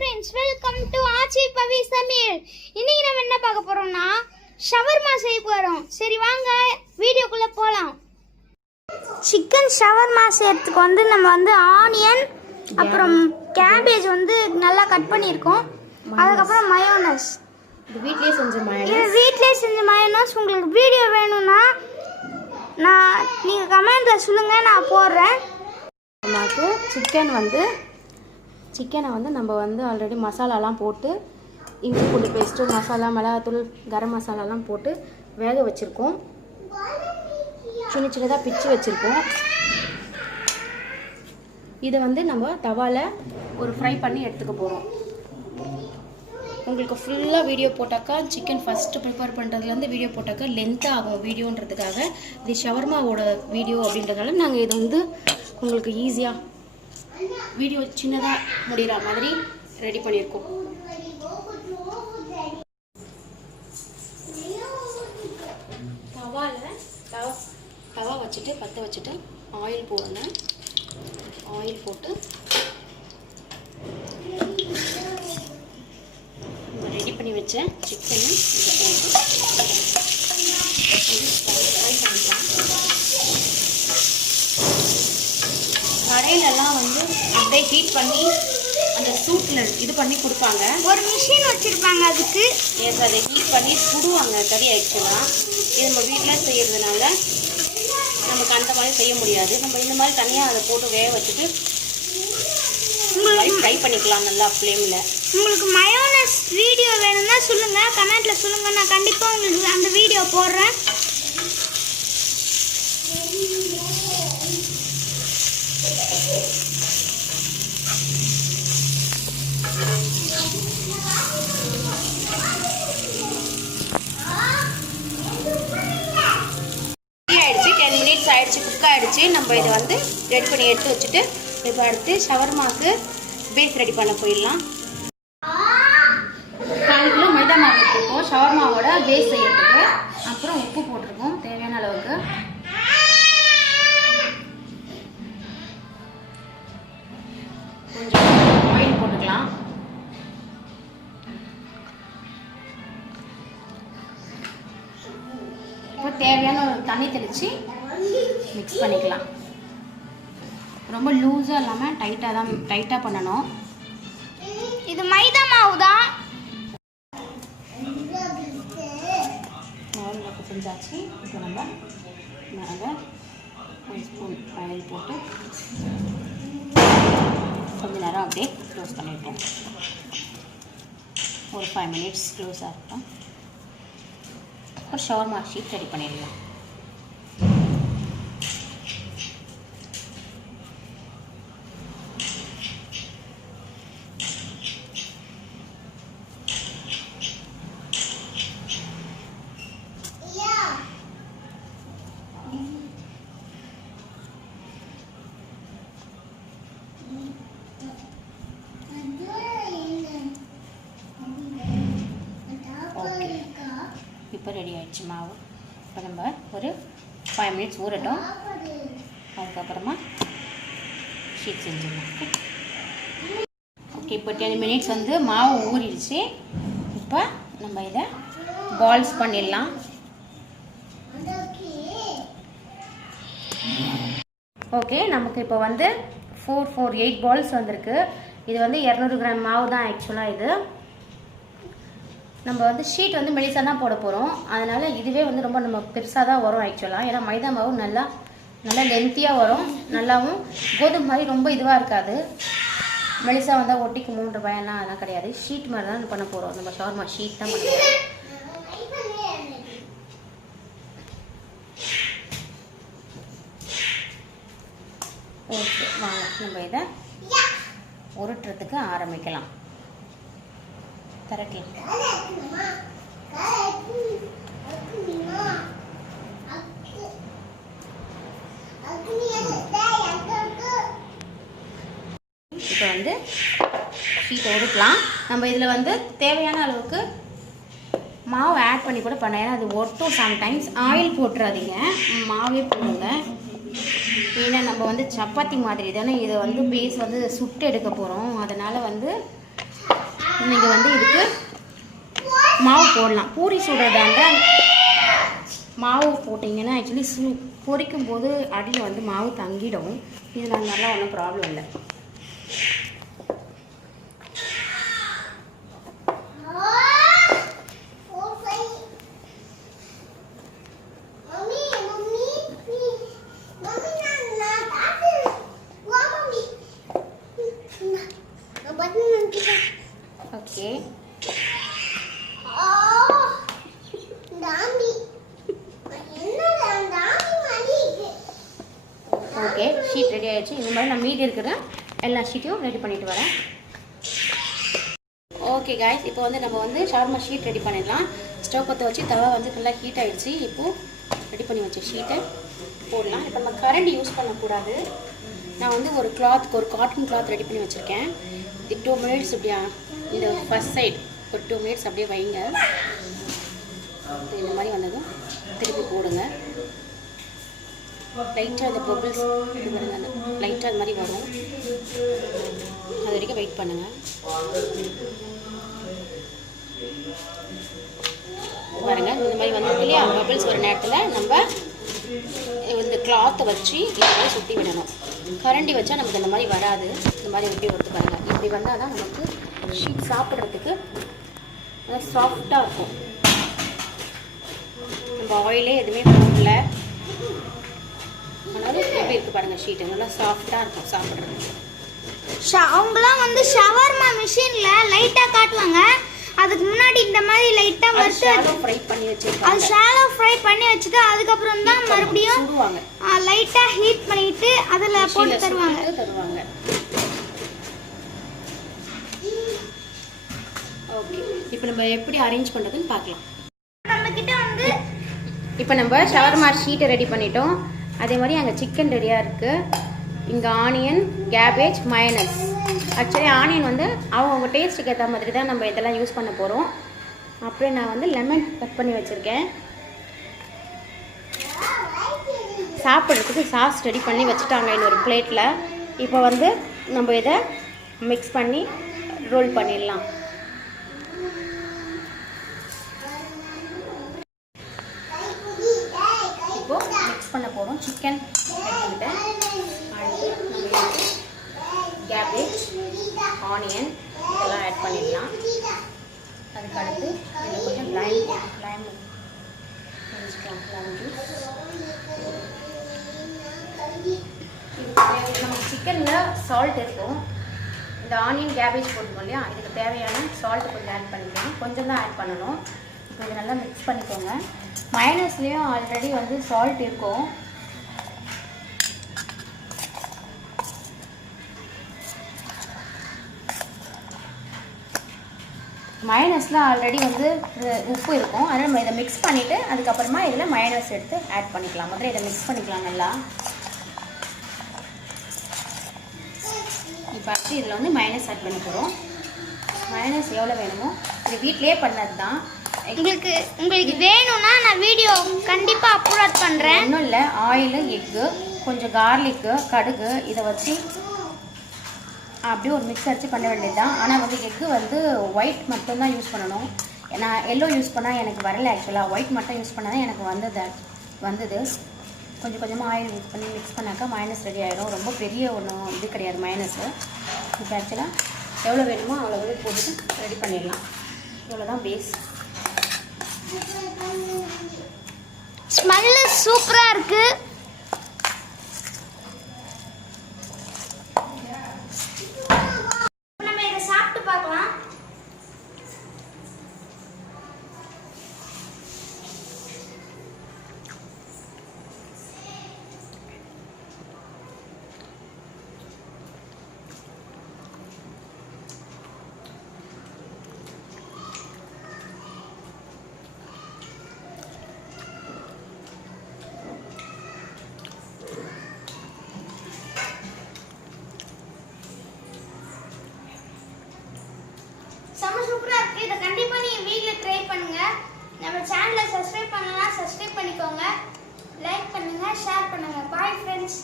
Friends, welcome to ஆச்சி பவி சமையல். இன்னைக்கு நம்ம என்ன பார்க்க போறோம்னா ஷவர்மா செய்ய போறோம். சரி வாங்க வீடியோக்குள்ள போலாம். சிக்கன் ஷவர்மா செய்யறதுக்கு வந்து நம்ம வந்து ஆனியன் அப்புறம் கேபேஜ் வந்து நல்லா கட் பண்ணியிருக்கோம். அதுக்கப்புறம் மயோனஸ், இது வீட்லயே செஞ்ச மயோனஸ். உங்களுக்கு வீடியோ வேணும்னா நீங்கள் கமெண்ட்டில் சொல்லுங்கள், நான் போடுறேன். நமக்கு சிக்கனை வந்து நம்ம வந்து ஆல்ரெடி மசாலாலாம் போட்டு இஞ்சி பூண்டு பேஸ்ட்டு, மசாலா, மிளகாத்தூள், கரம் மசாலாலாம் போட்டு வேக வச்சுருக்கோம். சின்ன சின்னதாக பிச்சு வச்சுருக்கோம். இதை வந்து நம்ம தவாவில் ஒரு ஃப்ரை பண்ணி எடுத்துக்க போகிறோம். உங்களுக்கு ஃபுல்லாக வீடியோ போட்டாக்கா, சிக்கன் ஃபஸ்ட்டு ப்ரிப்பேர் பண்ணுறதுலேருந்து வீடியோ போட்டாக்கா லென்த்தாக ஆகும் வீடியோன்றதுக்காக. இது ஷவர்மாவோட வீடியோ அப்படின்றதால நாங்கள் இதை வந்து உங்களுக்கு ஈஸியாக வீடியோ சின்னதாக முடிகிற மாதிரி ரெடி பண்ணியிருக்கோம். தவா வச்சுட்டு பற்ற வச்சுட்டு ஆயில் போடணும். ஆயில் போட்டு ரெடி பண்ணி வச்ச சிக்கனை இதை போட்டு ஃப்ரை பண்ணிக்கலாம். கடையிலலாம் வந்து அப்படியே ஹீட் பண்ணி அந்த சூட்டில் இது பண்ணி கொடுப்பாங்க. ஒரு மிஷின் வச்சுருப்பாங்க அதுக்கு. எஸ், அதை ஹீட் பண்ணி சுடுவாங்க கறி. ஆக்சுவலாக இது நம்ம வீட்டில் செய்கிறதுனால நமக்கு அந்த மாதிரி செய்ய முடியாது. நம்ம இந்த மாதிரி தனியாக அதை போட்டு வேக வச்சுட்டு ஃப்ரை பண்ணிக்கலாம் நல்லா ஃப்ளேமில். உங்களுக்கு மயோனஸ் வீடியோ வேணும்னா சொல்லுங்கள், கமெண்ட்டில் சொல்லுங்கள். நான் கண்டிப்பாக உங்களுக்கு அந்த வீடியோ போடுறேன். ஆயிடுச்சு, 10 minutes ஆயிடுச்சு, குக் ஆகிடுச்சு. நம்ம இதை வந்து ரெடி பண்ணி எடுத்து வச்சுட்டு இப்போ அடுத்து ஷவர்மாவுக்கு பேஸ் ரெடி பண்ண போயிடலாம். 4 கிலோ மைதா மாவு எடுத்துருக்கோம் ஷவர்மாவோட பேஸ் செய்யறதுக்கு. அப்புறம் உப்பு போட்டிருக்கோம் தேவையான அளவுக்கு. கொஞ்சம் ஆயில் போட்டுக்கலாம். இப்போ தேவையான ஒரு தண்ணி தெளித்து மிக்ஸ் பண்ணிக்கலாம். ரொம்ப லூஸாக இல்லாமல் டைட்டாக பண்ணணும். இது மைதா மாவு தான். மாவு செஞ்சாச்சு. இப்போ நம்ம மேலே 1 ஸ்பூன் ஆயில் போட்டு கொஞ்ச நேரம் அப்படியே க்ளோஸ் பண்ணிட்டோம். ஒரு 5 minutes க்ளோஸாக இருக்கும். ஒரு ஷவர்மா ஷீட் ரெடி பண்ணிடலாம். இப்போ ரெடி ஆகிடுச்சு மாவு. இப்போ நம்ம ஒரு 5 minutes ஊறட்டும். அதுக்கப்புறமா ஷீட் செஞ்சிடலாம். ஓகே, இப்போ 10 minutes வந்து மாவு ஊறிடுச்சு. இப்போ நம்ம இதை பால்ஸ் பண்ணிடலாம். ஓகே, நமக்கு இப்போ வந்து 448 பால்ஸ் வந்திருக்கு. இது வந்து 200 கிராம் மாவு தான் ஆக்சுவலாக. இது நம்ம வந்து ஷீட் வந்து மெலிசாக தான் போட போகிறோம். அதனால் இதுவே வந்து ரொம்ப நம்ம பெருசாக தான் வரும் ஆக்சுவலாக. ஏன்னா மைதா மாவு நல்லா லென்த்தியாக வரும். நல்லாவும் கோதுமை மாதிரி ரொம்ப இதுவாக இருக்காது. மெலிசாக வந்தால் ஒட்டிக்கு 3 பயம்லாம் அதெல்லாம் கிடையாது. ஷீட் மாதிரி தான் பண்ண போகிறோம். நம்ம ஷவர்மா ஷீட் தான் பண்ண போகிறோம். ஓகே, வாங்க நம்ம இதை உருட்டுறதுக்கு ஆரம்பிக்கலாம். தரக்கலாம். இப்போ வந்து ஷீட்டை உருட்டலாம். நம்ம இதில் வந்து தேவையான அளவுக்கு மாவு ஆட் பண்ணி கூட பண்ண. ஏன்னா அது ஒட்டும் சம்டைம்ஸ். ஆயில் போட்டுறாதீங்க, மாவே போடுங்க. ஏன்னா நம்ம வந்து சப்பாத்தி மாதிரி தானே இதை வந்து பேஸ் வந்து சுட்டு எடுக்க போகிறோம். அதனால் வந்து நீங்கள் வந்து இதுக்கு மாவு போடலாம். பூரி சுடுறதாண்ட மாவு போட்டிங்கன்னா ஆக்சுவலி பொரிக்கும் போது அடியில் வந்து மாவு தங்கிடும். இதில் நல்லா ஒன்றும் ப்ராப்ளம் இல்லை. ஓகே, ஓகே, ஷீட் ரெடி ஆகிடுச்சு. இந்த மாதிரி நான் மீதி இருக்கிற எல்லா ஷீட்டையும் ரெடி பண்ணிட்டு வரேன். ஓகே காய்ஸ், இப்போ வந்து நம்ம வந்து ஷவர்மா ஷீட் ரெடி பண்ணிடலாம். ஸ்டவ் பற்ற வச்சு தவா வந்து நல்லா ஹீட் ஆகிடுச்சு. இப்போது ரெடி பண்ணி வச்ச ஷீட்டை போடலாம். இப்போ நம்ம கரண்டி யூஸ் பண்ணக்கூடாது. நான் வந்து ஒரு காட்டன் கிளாத் ரெடி பண்ணி வச்சுருக்கேன். இது 2 மினிட்ஸ் இப்படியா இந்த ஃபர்ஸ்ட் சைடு ஒரு 2 மினிட்ஸ் அப்படியே வைங்க. இந்த மாதிரி வந்ததும் திருப்பி போடுங்க. லைட்டாக அந்த பபிள்ஸ் இது பாருங்க, அந்த லைட்டாக அது மாதிரி வரும். அது வரைக்கும் வெயிட் பண்ணுங்கள். பாருங்கள், இந்த மாதிரி வந்துருக்கு இல்லையா? பபிள்ஸ் வர நேரத்தில் நம்ம இந்த கிளாத்தை வச்சு இந்த மாதிரி சுற்றி விடணும். கரண்டி வச்சா நமக்கு இந்த மாதிரி வராது. இந்த மாதிரி எப்படி ஒத்து பாருங்கள். இப்படி வந்தால் தான் நமக்கு ஷீட் சாப்பிட்றதுக்கு நல்லா சாஃப்டாக இருக்கும். நம்ம ஆயிலே எதுவுமே போடல, அதனால எப்படி இருக்குது பாருங்கள். ஷீட்டு நல்லா சாஃப்டாக இருக்கும் சாப்பிட்றதுக்கு. அவங்களாம் வந்து ஷவர்மா மிஷினில் லைட்டாக காட்டுவாங்க. அதுக்கு முன்னாடி இந்த மாதிரி லைட்டாக வறுத்து ஃப்ரை பண்ணி வச்சுருக்காங்க. அது ஷாலோ ஃப்ரை பண்ணி வச்சுட்டு அதுக்கப்புறம் தான் மறுபடியும் லைட்டாக ஹீட் பண்ணிட்டு அதில் போட்டு தருவாங்க. ஓகே, இப்போ நம்ம எப்படி அரேஞ்ச் பண்ணுறதுன்னு பார்க்கலாம். நம்மக்கிட்ட வந்து இப்போ நம்ம ஷவர்மா ஷீட்டை ரெடி பண்ணிட்டோம். அதே மாதிரி அங்கே சிக்கன் ரெடியாக இருக்குது. இங்கே onion, cabbage, mayonnaise. Actually onion வந்து அவங்க டேஸ்ட்டுக்கு ஏற்ற மாதிரி தான் நம்ம இதெல்லாம் யூஸ் பண்ண போகிறோம். அப்புறம் நான் வந்து லெமன் கட் பண்ணி வச்சுருக்கேன். சாப்பிட்றதுக்கு சாஸ் ரெடி பண்ணி வச்சுட்டாங்க இன்னொரு பிளேட்டில். இப்போ வந்து நம்ம இதை மிக்ஸ் பண்ணி ரோல் பண்ணிடலாம். இப்போது மிக்ஸ் பண்ண போகிறோம். சிக்கன் எடுத்துக்கிட்டேன். அடுத்து நம்ம கேபேஜ், ஆனியன் இதெல்லாம் ஆட் பண்ணிடலாம். அதுக்கு அடுத்து இதில் கொஞ்சம் லைம் ஜூஸ். நம்ம சிக்கனில் சால்ட் இருக்கும். இந்த ஆனியன் கேபேஜ் போட்டுக்கோம் இல்லையா? இதுக்கு தேவையான சால்ட்டு கொஞ்சம் ஆட் பண்ணிக்கலாம். கொஞ்சம் தான் ஆட் பண்ணணும். இப்போ இது நல்லா மிக்ஸ் பண்ணிக்கோங்க. மயனஸ்லேயும் ஆல்ரெடி வந்து சால்ட் இருக்கும். மயனஸில் ஆல்ரெடி வந்து உப்பு இருக்கும். அதனால் நம்ம இதை மிக்ஸ் பண்ணிவிட்டு அதுக்கப்புறமா இதில் மயனஸ் எடுத்து ஆட் பண்ணிக்கலாம். முதல்ல இதை மிக்ஸ் பண்ணிக்கலாம் நல்லா. இப்போ அடுத்து இதில் வந்து மயனஸ் ஆட் பண்ண போகிறோம். மயனஸ் எவ்வளோ வேணுமோ இது வீட்டிலே பண்ணது தான். உங்களுக்கு வேணும்னா நான் வீடியோ கண்டிப்பாக அப்லோட் பண்ணுறேன். ஒன்றும் இல்லை, ஆயிலு, எக்கு, கொஞ்சம் கார்லிக்கு, கடுகு இதை வச்சு அப்படியே ஒரு மிக்ஸ் அடிச்சு பண்ண வேண்டியது தான். ஆனால் வந்து எக்கு வந்து ஒயிட் மட்டும்தான் யூஸ் பண்ணணும். நான் எல்லோ யூஸ் பண்ணால் எனக்கு வரல. ஆக்சுவலாக ஒயிட் மட்டும் யூஸ் பண்ணால் தான் எனக்கு வந்தது. கொஞ்சம் கொஞ்சமாக ஆயில் யூஸ் பண்ணி மிக்ஸ் பண்ணாக்கா மைனஸ் ரெடி ஆகிடும். ரொம்ப பெரிய ஒன்றும் இது கிடையாது மைனஸு. இப்போ ஆக்சுவலாக எவ்வளோ வேணுமோ அவ்வளோ போட்டுட்டு ரெடி பண்ணிடலாம். இவ்வளோதான் பேஸ். ஸ்மெல்லு சூப்பராக இருக்குது. செம்ம சூப்பராக இருக்குது. இதை கண்டிப்பாக நீங்கள் வீட்டில் ட்ரை பண்ணுங்கள். நம்ம சேனலை சப்ஸ்கிரைப் பண்ணலாம், சப்ஸ்கிரைப் பண்ணிக்கோங்க. லைக் பண்ணுங்கள், ஷேர் பண்ணுங்கள். Bye friends.